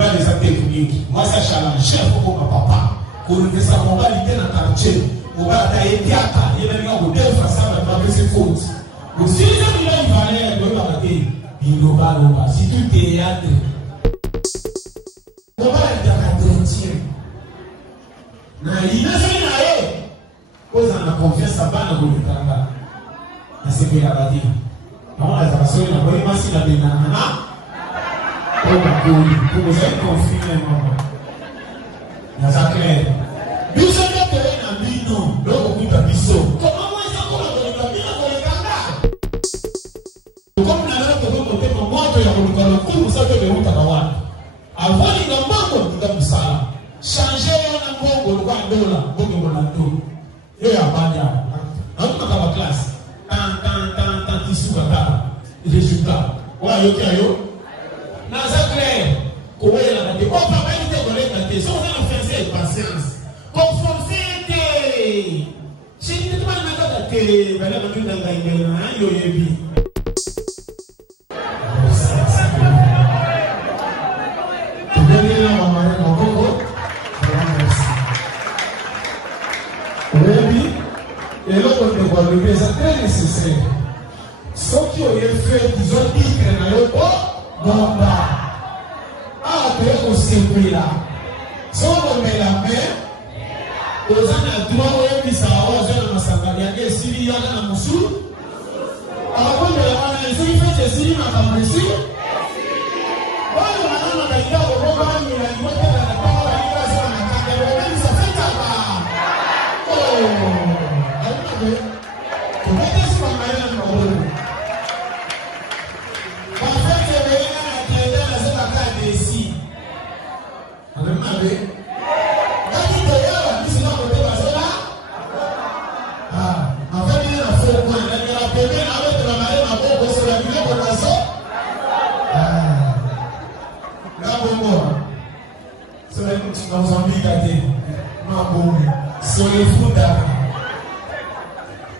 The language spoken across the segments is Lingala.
Les techniques. Moi, ça challenge pour mon papa. Pour le faire mon gars, il était dans le quartier. Mon gars, il était à il y avait un gars, il était face à la ses fautes. Donc, si les gens il valait, il doit arrêter. Il va. Si tu t'es théâtre, mon gars, il est à l'entretien. Il n'a jamais pose en la confiance à Bana Goulitanga. C'est que la bâtie. Non, la façon de la bonne masse, il a des nanas. Pour vous être confiné, maman. Il y a ça clair. Nous sommes là pour un ami, non. Donc, on dit à Bissot. Comment moi, ça pour la Goulitanga? Comme la nana pour vous monter, mon moi, il y a Goulitanga. Comme vous savez, le route à Kawan. Avant, il y a un mango, il y a un sala. Changer un mango, le roi de la, bonne Golando. Et à Banya. En tout cas, dans la classe. Tant, tissu, résultat. Ouais, yo. Nazakler, comment il a dit? Oh, papa, il était dans les gâtés. Si on a fait patience. Comme forcé, si tu ne pas que ben là, tu n'as pas yo yebi. Tu veux dire là, maman, mon coco? Merci. Et l'autre, on peut voir le bien, c'est très nécessaire. Ceux qui ont fait, ils ont dit que non, ah, on s'est pris là. Si on met la main, aux gens à droit, on a dit ça, on a dit ça, on a dit ça, il y a un moussou. Alors, on a dit ça, il fait des signes, on a dit ça. On a dit ça, on a dit ça, soyez fous d'abord.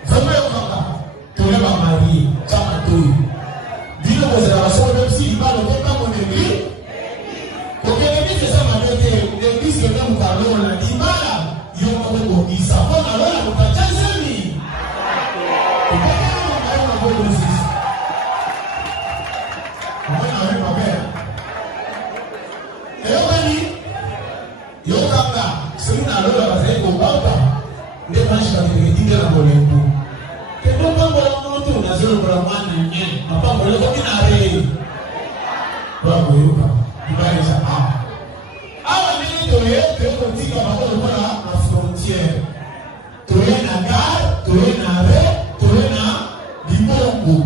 Vraiment, tu n'es pas marié, tu as tout. Dis-le aux générations, même s'il va le faire dans mon église. Donc, l'église, c'est ça, ma vérité. L'église, c'est là où on a dit, voilà, il y a un moment où il s'appelle, alors, on va dire, c'est lui. Tu peux pas avoir un bon aussi. On va avec ma mère. Et on va dire, Yokanga, celui-là, là, va faire au baba. Les manches qui ont été dites dans le limbo. Et donc, on va tout, on a zéro pour la main, papa, on va le faire une arrêt. Bravo, Yoka. Il va dire ça. Ah, on dit que tu es petit, on va faire la frontière. Tu es la gare, tu es l'arrêt, tu es la Libongo.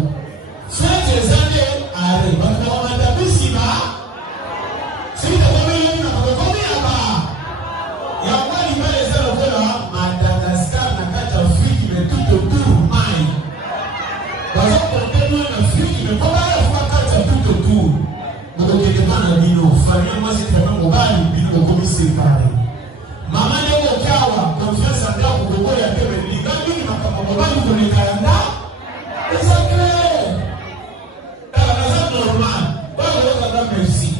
Soit tu es allé arrêt, parce qu'on a d'abord si bas. Si tu as combien de temps, tu as combien là-bas? Il y a quoi l'image de ça, Madagascar, la carte Afrique, mais tout autour, maille. Par exemple, on peut nous en Afrique, mais comment la fois carte tout autour? Donc, on ne peut pas la bino. Famille, moi, c'est vraiment au bas, le bino, comme il s'est parlé. Maman, il y a au Kawa, confiance à Dieu, pour le coup, il y a des gens qui ont dit, on va nous donner le calendrier. Et ça crée. Dans la raison normale, pas le reste, merci.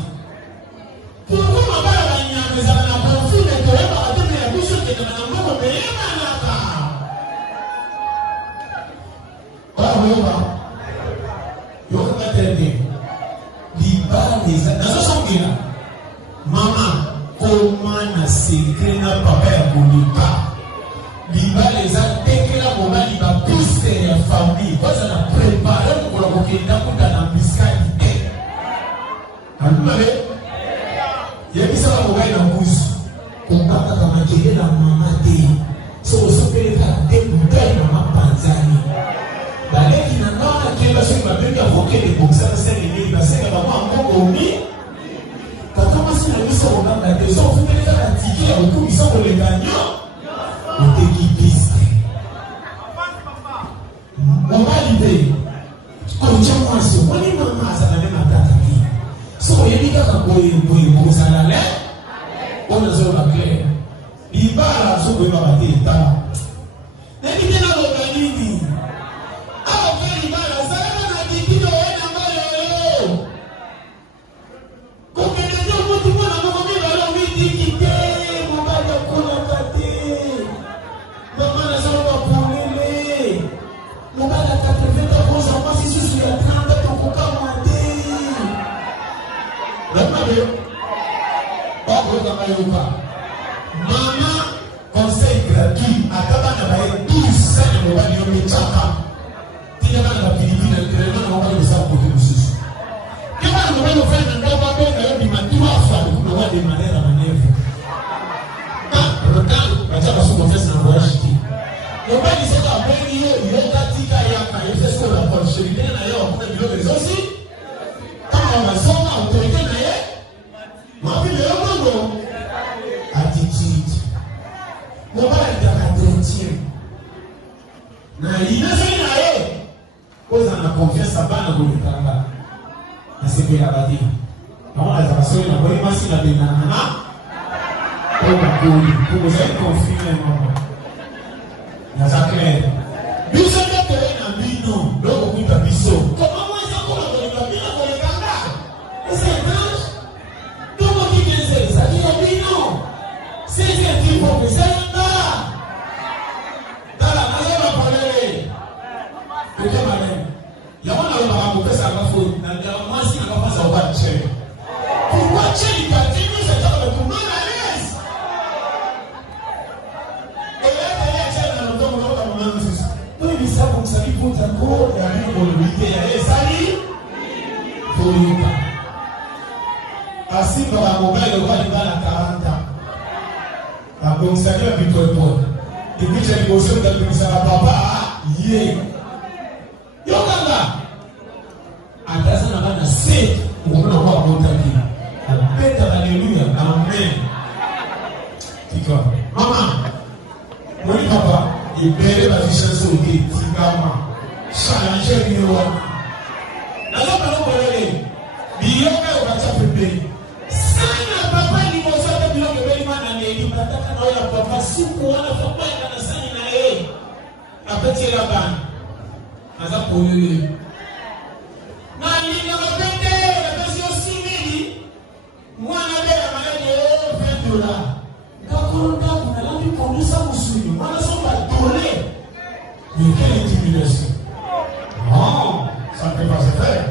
Pourquoi ma mère a gagné un peu de profil de toi, par la tête de la bouche qui est dans le monde, mais il y a un peu. Yo va t'aider. Liba les dans ce sens là. Maman, comment na secret na papa ya Bonipa. Liba les a teke la maman liba pousse la famille. Parce qu'on a préparé pour la kokenda pour dans biscuit. Allez. Il y a qui ça va mourir dans bouche. On va pas manger la maman té. So so que les gars débouter na mapanzani. Balé qui n'a pas qui va se faire bien avocat les boxeurs c'est les parce que maman encore au mi. Quand commence la mise au dans la maison, vous pouvez faire un ticket au coup ils sont pour les gagnants. On t'équipiste. On va l'idée. On tient moi sur on est maman ça n'a même pas d'attaquer. So il y a des gars pour ça là. On a zéro la clé. Il va là sur le babaté ta. Mais il est là au ganini. Ah ok il va là ça là on a dit qu'il doit être en bas. Comme que les gens vont Maman, conseil gratuit, à Kabana, 12 cents de l'Oban, il y a un chaka. Il y a un Philippine, il y a un Oban de ça pour que nous soyons. Il y a un Oban de faire un Oban de faire un Oban de manière à manœuvre. Quand le temps, la chaka se confesse dans le voyage. L'Oban dit c'est qu'après, il y a un Tika Yaka, il fait ce qu'on appelle chez lui, il y a un Oban de aussi. Quand on va s'en autorité, ma vie de l'homme, attitude. Mon père est dans la droitière. Il n'a jamais cause en la confiance à bas dans le Kanga. C'est bien la bâtie. On a la façon de la bonne masse de la banana. Pour vous avez confié un moment. Il y a ça clair. Nous sommes là pour un ami, non. Donc, on peut biso. Comment moi, ça pour la bonne pour le Kanga? C'est étrange. Tout le monde qui vient de ça dit non. C'est ce qu'il faut que ça y pourquoi tu es continue ce genre de pour mal à l'aise? Et là, tu es dans le temps où on dit ça comme ça, il faut encore y aller pour le lutter. Salut! Pour lui pas. Assis dans la mobile, le roi il va à 40 ans. La bonne seigneur du peuple. Et puis j'ai négocié de la papa, yeah. Yokanga! Atasa na bana se ngomona kwa botaki. Apeta haleluya. Amen. Tika. Mama. Moi papa, il père la richesse au qui tigama. Changer ni wa. Na la bana bolele. Biyoka ukacha pepe. Sana papa ni mosata bilo kebeli mana ni nataka na wala papa siku wana papa na sani na yeye. Apeti la bana. Aza polele. Nani na mapende na pesi osimili mwana bela malade $20 ngakoroda kuna lapi polisa musuli mwana somba dole mais quelle intimidation. Non, ça ne peut pas se faire.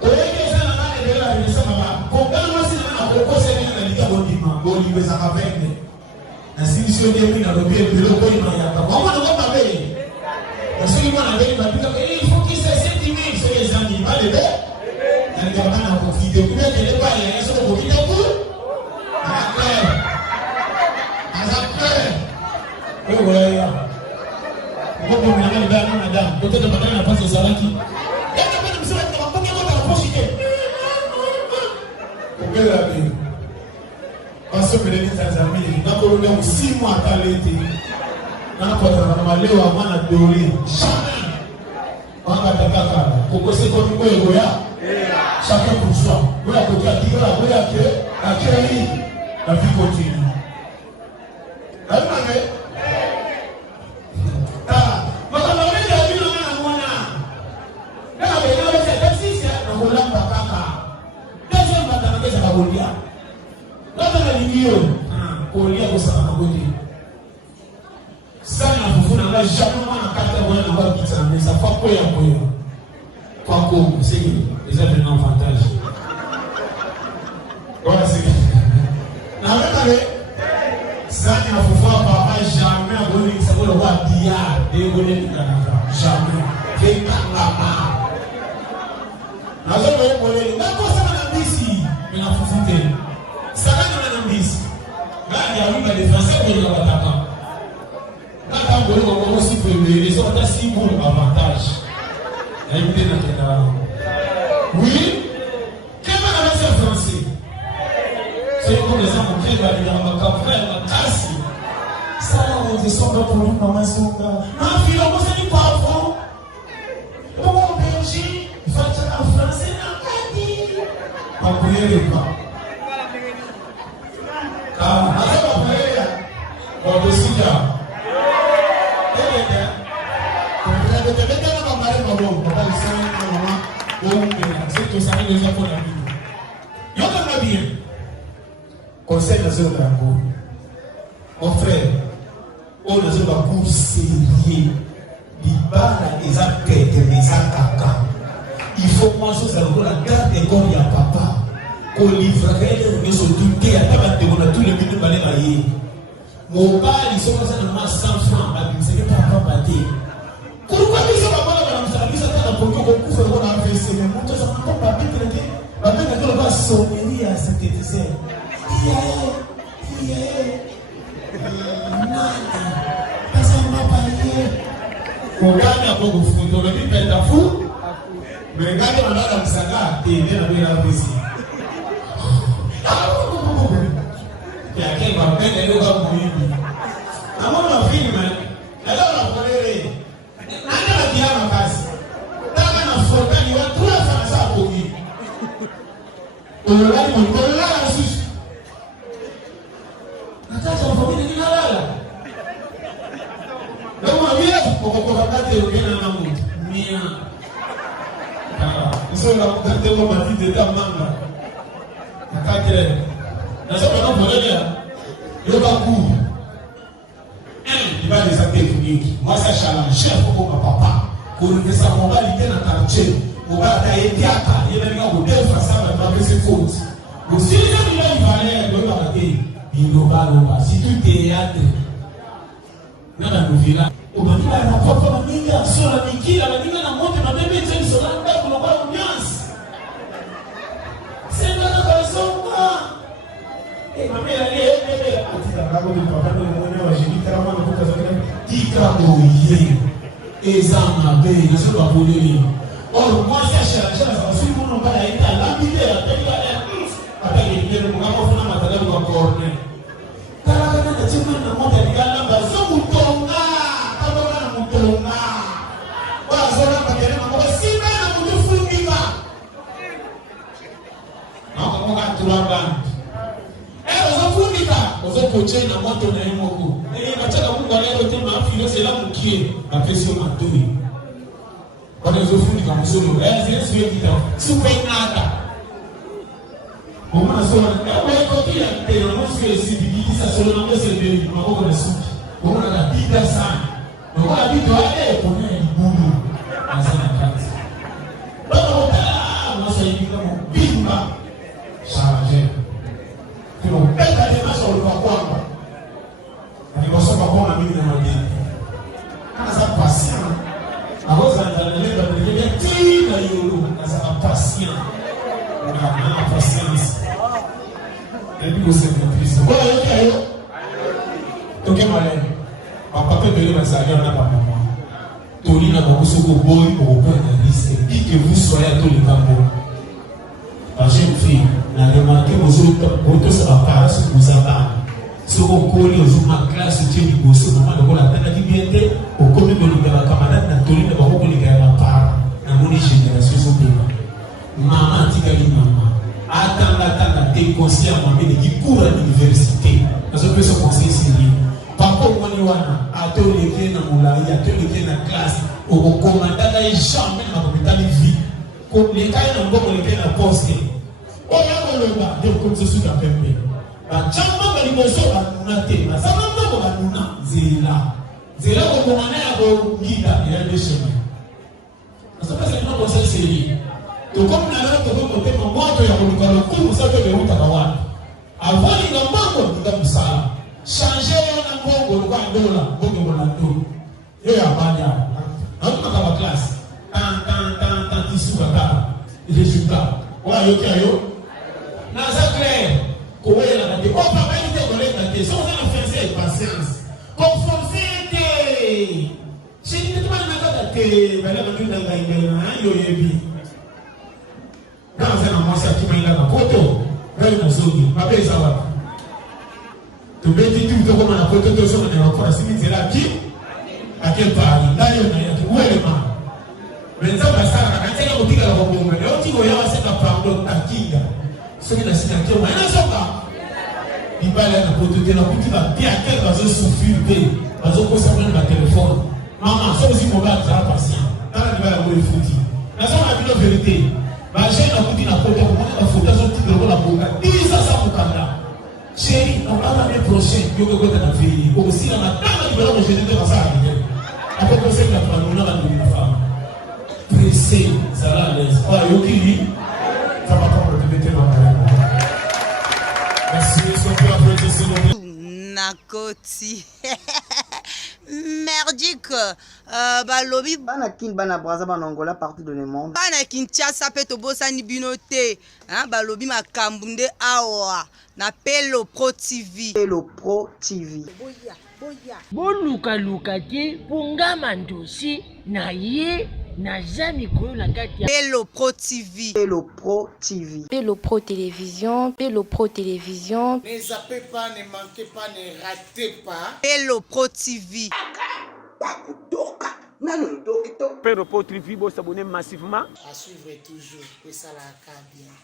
Oyeke ça na nane de la relisa mama kongana wasi na kokose ni na lika bondima boli beza kavende na sinisi ode mi na lobie bilo ko ina ya ka mama na ngoma be na sisi mwana beli mapika il faut qu'il se sente sur les amis, pas les deux. Il y a un profité. Vous voulez que les pas, il y a un seul profité au bout. Après. Oui, oui. Vous pouvez me demander, madame, peut-être que madame n'a pas ses salaki. Il y a un peu de salaki, on va pas la profiter. Vous pouvez la vie. Parce que les amis, dans le monde, 6 mois à l'été, dans le monde, on va aller au moins à Doré. Jamais. Chacun pour soi. Vous la côté à qui vous la voyez à qui la vie continue. La vie m'avait. Ah, mais quand on a vu la vie, on a un moyen. Là, on a vu cette taxi, on a vu la patata. Deuxième patata, c'est la bolia. Là, on a vu bolia pour ça, on a vu. Ça, on n'a jamais à 4 mois de voir qui s'en est. Ça fait quoi, pas comme, c'est les événements avantages. Voilà, c'est ça. Ça, il ne faut pas papa jamais abonner. Ça va le voir dia, dévoler le Canada. Jamais. Fais pas là-bas. Nous avons volé. D'accord, ça va dans ici. Mais la foufoute. Ça va dans ici. Là, il y a eu des Français qui ont attaqué. Là, quand vous voulez aussi les autres si bon avantage. Oui, quel va la français? C'est comme les gens qui va dire ma campagne, ma casse. Ça, on descend pour nous, maman, c'est mon gars. Ma fille, on ne dit pas avant. On va en Belgique, il faut être en français, on n'a pas dit. On ne peut pas. Ah, on va prier. On va décider. Conseil de ce drapeau. Mon frère, on ne se va pour sérieux. Il parle des actes de mes attaquants. il faut moi je ça la garde et comme il y a papa qu'on livre elle mais surtout qu'il y a pas de on a tous les minutes balé maillé mon père ils sont dans ma 100 francs à dire c'est papa batté pourquoi ils sont pas là dans ça ils sont dans pour qu'on couvre on a fait c'est mais moi ça pas pas bien traité la même que on va sonner à cette étincelle Ogani hapo kufuto le bipe ndafu mengani wanada msanga tende na bila pesi ya kenga mpende leo kwa muhimu amona filme leo na kolele nani anatia kazi taka na fotani watu sana sana kogi olala mkolala sisi nataka ufanye nini halala kama vile kwa wakati ukena na mtu mia sio la kutete kwa matiti ta manga nakate na sio kwa polele yoba ku ibali za tekniki mwasa shala chef kwa papa kuongeza mobali tena quartier mobali taetiaka yeye ni ngo defa sana kwa pesa foot usije bila ivale ndio bakati ndio balo si tu théâtre nada novela ubanila na papa na minga sio na mikila na minga na moto na bebe tena sio na kwa kwa nyasi sema na kasonga mamela le bebe atita ngabo ni papa na mwana wa jikita kama na kuka zake tika oye ezama be na sio babuleli or moi ça cherche ça si mon on va être à l'habiter à teka apa ile ni kama kuna matala kwa corner kala kana chuma na moto nikala bazo mutonga kama na mutonga wa zona pakele mambo sina na mtufungika na kama tulamba ozofundika ozokoche na moto na yemoko bataka Mungu aleo tema afilo sela mukie bapesi matui kwa ozofundika mzuri zile sio kita super nada Comment ça va? Quand il y a des gens qui se disent ça sur le nom de ce Dieu, ils m'ont reconnaissé. Comment on a dit ça? On a dit toi, on est un boulot dans sa carte. Donc on s'est dit comme bimba, chargé. Puis on pète la démarche sur le papa. On va se faire pour la mine de ma vie. Quand ça patient, avant ça, on a dit que on a patient. On a patience. Et puis c'est le Christ. Voilà, ok. Ok, malin. Papa peut donner ma salaire à papa. Tony n'a pas besoin de boy pour prendre un risque. Dit que vous soyez à tous les tambours. La jeune fille n'a remarqué vos autres ça va pas ce que vous avez. Si vous collez aux autres classe, tu es du boss, maman de la tête qui vient de au commun de la camarade, n'a Tony n'a pas beaucoup de gars à part. Dans mon génération, son pays. Maman, tu gagnes maman. Attends, t'es conscient, maman, qui court à l'université. Parce que ce conseil, c'est lui. Papa, moi, à tous les clés dans mon lari, à tous les clés dans la classe, au commandant, il jamais dans l'hôpital de vie. Comme les cas, il y a un bon les clés dans la poste. On a le bas, donc comme ce sous la pembe. La chamba, il y a une chose à nous nater. La chamba, il y a zéla. Zéla, on a un guide, il y a deux chemins. Parce que c'est une conseil série. Donc comme na leo kwa kote moto ya kulikuwa hukumu sasa ndio utakuwa avali na mambo ndio msala changer na bongo kwa dola bongo na dola yeye abanya hakuna kama class tan tisu baba résultat wa yote ayo na sacré kwa na de kwa papa ile kwa leta ke sio sana faire patience conformité si tu vas na kata ke bala ndio na yo yebi kama sana mwasa kimaila na koto gari na zogi mabeza wapi tubeti tu to kama na koto to soma na wakora simiti la ki akepali ndayo na yake uwele ma benza basara akataka kupiga la bongo leo tiko yao sema pando takinga sio na sina kio maana soka ibala na koto tena kutika pia kile bazo souffrir bazo kosa kwa telefone mama sio si mobile za patient tana ni bala kwa futi na sema bila vérité Maje na kuti na kote kwa mafuta zote ndio la boka. Hizi sasa mukanda. Chéri, on va l'année prochaine, yo ko ta fille. Ko si na matanga ni bala je te passa à dire. Après que c'est la femme, on a la femme. Pressé, ça la laisse. va Yokini. Ça va prendre de mettre dans la. Merci, est-ce qu'on peut applaudir s'il vous plaît? Nakoti. Merdique. Balobi. Bana kin bana braza bana Angola partout dans le monde. Bana Kinshasa pe tobosa ni binote. Balobi makambunde awa. Na Pelo Pro TV. Pelo Pro TV. Boya. Boluka luka te punga mandosi na ye na jami koyo la kati ya Pelo Pro TV. Pelo Pro TV. Pelo Pro Télévision. Pelo Pro Télévision. Ne zappez pas, ne manquez pas, ne ratez pas. Pelo Pro TV. Pelo Pro TV, vous abonnez massivement. À suivre toujours, et ça la bien.